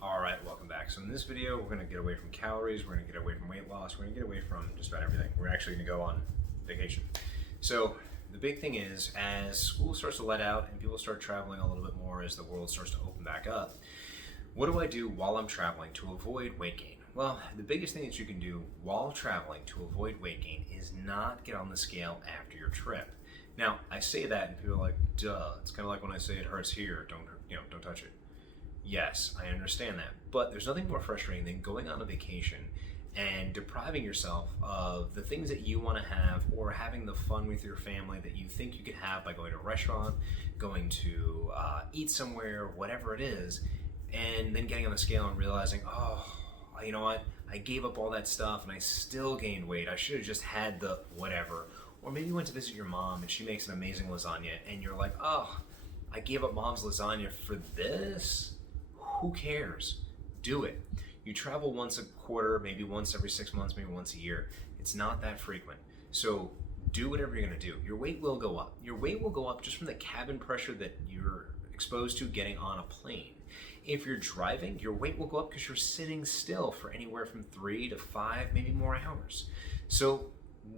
Alright, welcome back. So in this video, we're going to get away from calories, we're going to get away from weight loss, we're going to get away from just about everything. We're actually going to go on vacation. So the big thing is, as school starts to let out and people start traveling a little bit more as the world starts to open back up, what do I do while I'm traveling to avoid weight gain? Well, the biggest thing that you can do while traveling to avoid weight gain is not get on the scale after your trip. Now, I say that and people are like, duh, it's kind of like when I say it hurts here, don't touch it. Yes, I understand that, but there's nothing more frustrating than going on a vacation and depriving yourself of the things that you want to have, or having the fun with your family that you think you could have by going to a restaurant, going to eat somewhere, whatever it is, and then getting on the scale and realizing, oh, you know what, I gave up all that stuff and I still gained weight. I should have just had the whatever. Or maybe you went to visit your mom and she makes an amazing lasagna and you're like, oh, I gave up mom's lasagna for this? Who cares? Do it. You travel once a quarter, maybe once every 6 months, maybe once a year. It's not that frequent. So do whatever you're going to do. Your weight will go up. Your weight will go up just from the cabin pressure that you're exposed to getting on a plane. If you're driving, your weight will go up because you're sitting still for anywhere from 3 to 5, maybe more hours. So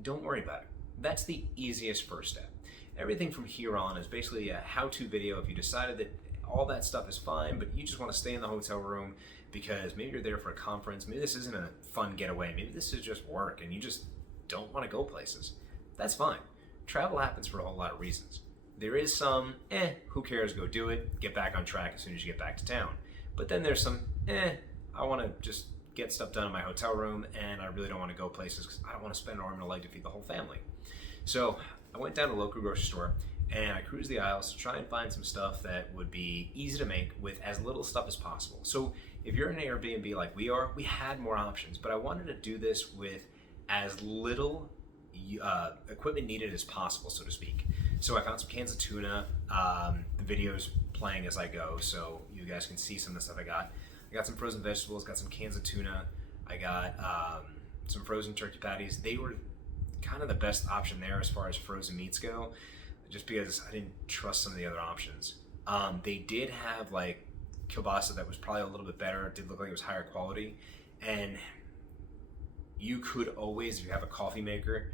don't worry about it. That's the easiest first step. Everything from here on is basically a how-to video. If you decided that all that stuff is fine, but you just want to stay in the hotel room because maybe you're there for a conference, maybe this isn't a fun getaway, maybe this is just work and you just don't want to go places, that's fine. Travel happens for a whole lot of reasons. There is some, who cares, go do it, get back on track as soon as you get back to town. But then there's some, I want to just get stuff done in my hotel room and I really don't want to go places because I don't want to spend an arm and a leg to feed the whole family. So I went down to a local grocery store and I cruised the aisles to try and find some stuff that would be easy to make with as little stuff as possible. So if you're in an Airbnb like we are, we had more options, but I wanted to do this with as little equipment needed as possible, so to speak. So I found some cans of tuna. The video's playing as I go, so you guys can see some of the stuff I got. I got some frozen vegetables, got some cans of tuna. I got some frozen turkey patties. They were kind of the best option there as far as frozen meats go, just because I didn't trust some of the other options. They did have like kielbasa that was probably a little bit better. It did look like it was higher quality. And you could always, if you have a coffee maker,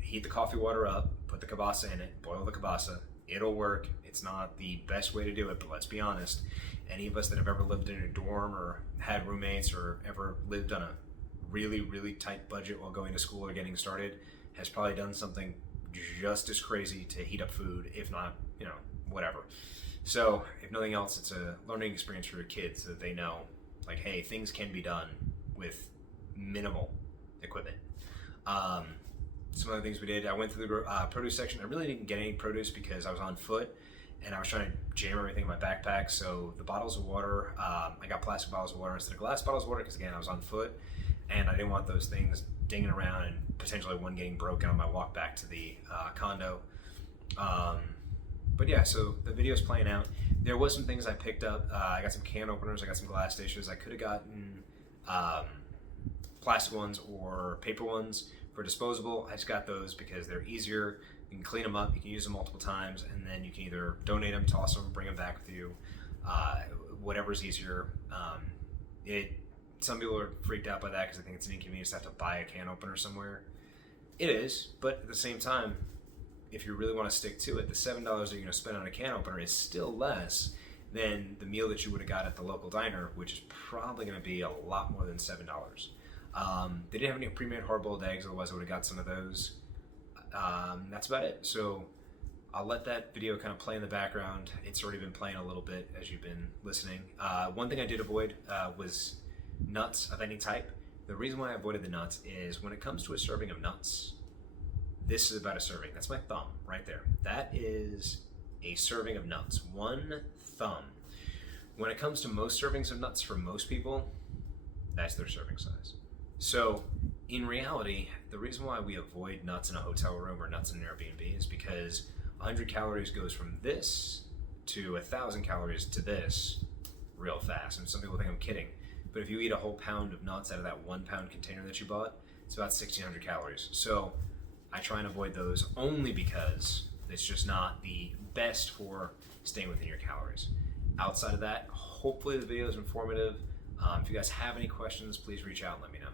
heat the coffee water up, put the kielbasa in it, boil the kielbasa. It'll work. It's not the best way to do it, but let's be honest. Any of us that have ever lived in a dorm or had roommates or ever lived on a really, really tight budget while going to school or getting started has probably done something just as crazy to heat up food, if not, whatever. So if nothing else, it's a learning experience for your kids so that they know, like, hey, things can be done with minimal equipment. Some other things we did, I went through the produce section. I really didn't get any produce because I was on foot and I was trying to jam everything in my backpack. So the bottles of water, I got plastic bottles of water instead of glass bottles of water because, again, I was on foot and I didn't want those things dinging around and potentially one getting broken on my walk back to the condo. But yeah, so the video's playing out. There was some things I picked up. I got some can openers, I got some glass dishes. I could have gotten plastic ones or paper ones for disposable. I just got those because they're easier. You can clean them up, you can use them multiple times, and then you can either donate them, toss them, bring them back with you, whatever's easier. Some people are freaked out by that because they think it's an inconvenience to have to buy a can opener somewhere. It is, but at the same time, if you really want to stick to it, the $7 that you're going to spend on a can opener is still less than the meal that you would have got at the local diner, which is probably going to be a lot more than $7. They didn't have any pre-made hard-boiled eggs, otherwise I would have got some of those. That's about it. So I'll let that video kind of play in the background. It's already been playing a little bit as you've been listening. One thing I did avoid was nuts of any type. The reason why I avoided the nuts is when it comes to a serving of nuts, this is about a serving. That's my thumb right there. That is a serving of nuts. One thumb. When it comes to most servings of nuts for most people, that's their serving size. So in reality, the reason why we avoid nuts in a hotel room or nuts in an Airbnb is because 100 calories goes from this to 1,000 calories to this real fast. And some people think I'm kidding. But if you eat a whole pound of nuts out of that 1 pound container that you bought, it's about 1,600 calories. So I try and avoid those only because it's just not the best for staying within your calories. outside of that, hopefully the video is informative. If you guys have any questions, please reach out and let me know.